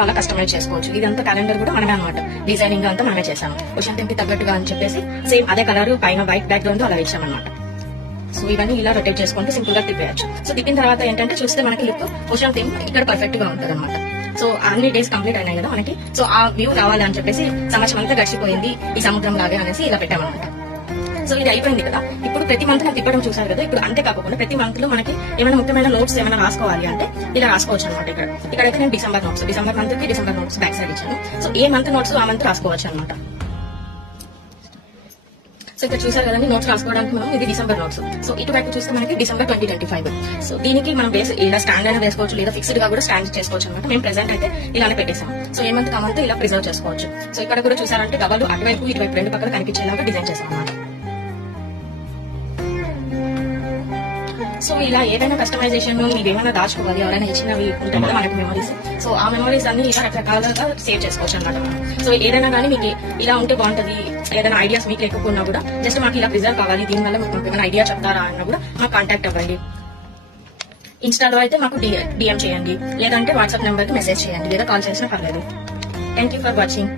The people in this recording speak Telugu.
అలా కస్టమైజ్ చేసుకోవచ్చు. ఇదంతా క్యాలెండర్ కూడా మనమే అనమాట. డిజైనింగ్ అంతా మనమే చేసాము. ఓషన్ టెంప్ కి తగ్గట్టుగా అని చెప్పేసి సేమ్ అదే కలర్ పైన వైట్ బ్యాక్ గ్రౌండ్ అలా ఇచ్చామన్నమాట. సో ఇవన్నీ ఇలా రొటేట్ చేసుకుంటే సింపుల్ గా తిప్పేయచ్చు. సో తిప్పిన తర్వాత ఏంటంటే చూస్తే మనకి లుక్ ఓషన్ టెంప్ ఇక్కడ పర్ఫెక్ట్ గా ఉంటుంది అనమాట. సో అన్ని డేస్ కంప్లీట్ అయినాయి కదా మనకి. సో ఆ వ్యూ రావాలి అని చెప్పేసి సంవత్సరం అంతా గడిచిపోయింది ఈ సముద్రం లాగే అనేసి ఇలా పెట్టామన్నమాట. సో ఇది అయిపోయింది కదా. ఇప్పుడు ప్రతి మంత్ నేను తిప్పడం చూసారు కదా. ఇప్పుడు అంతే కాకుండా ప్రతి మంత్ లో మనకి ఏమైనా ముఖ్యమైన నోట్స్ ఏమైనా రాసుకోవాలి అంటే ఇలా రాసుకోవచ్చు అనమాట. ఇక్కడైతే నేను డిసెంబర్ మంత్ కి డిసెంబర్ నోట్స్ బ్యాక్ సైడ్ ఇచ్చాను. సో ఏ మంత్ నోట్స్ ఆ మంత్ రాసుకోవచ్చు అనమాట. సో ఇక్కడ చూసారు కదండి నోట్స్ రాసుకోవడానికి మనం ఇది డిసెంబర్ నోట్స్. సో ఇటువైపు చూస్తే మనకి డిసెంబర్ 2025. సో దీనికి మనం ఇలా స్టాండ్ అయినా వేసుకోవచ్చు, లేదా ఫిక్స్డ్ గా కూడా స్టాండ్ చేసుకోవచ్చు అనమాట. మేము ప్రెసెంట్ అయితే ఇలానే పెట్టేసాం. సో ఏ మంత్ ఆ మంత్ ఇలా ప్రిజర్వ్ చేసుకోవచ్చు. సో ఇక్కడ కూడా చూసారంటే డబల్ అటువైపు ఇటువైపు రెండు పక్కన కనిపించేలాగా డిజైన్ చేసాం అనమాట. సో ఇలా ఏదైనా కస్టమైజేషన్ మీరు ఏమైనా దాచుకోవాలి, ఎవరైనా ఇచ్చినవి ఉంటాయి కదా మనకి మెమరీస్. సో ఆ మెమరీస్ అన్ని ఇలా రకరకాలుగా సేవ్ చేసుకోవచ్చు అనమాట. సో ఏదైనా కానీ మీకు ఇలా ఉంటే బాగుంటది, ఏదైనా ఐడియాస్ మీకు లేకపోయినా కూడా జస్ట్ మాకు ఇలా ప్రిజర్వ్ కావాలి, దీనివల్ల మాకు ఏమైనా ఐడియా చెప్తారా అన్నా కూడా మాకు కాంటాక్ట్ అవ్వండి. ఇన్స్టాలో అయితే మాకు డిఎం చేయండి, లేదంటే వాట్సాప్ నెంబర్ కి మెసేజ్ చేయండి, లేదా కాల్ చేసినా పర్లేదు. Thank you for watching.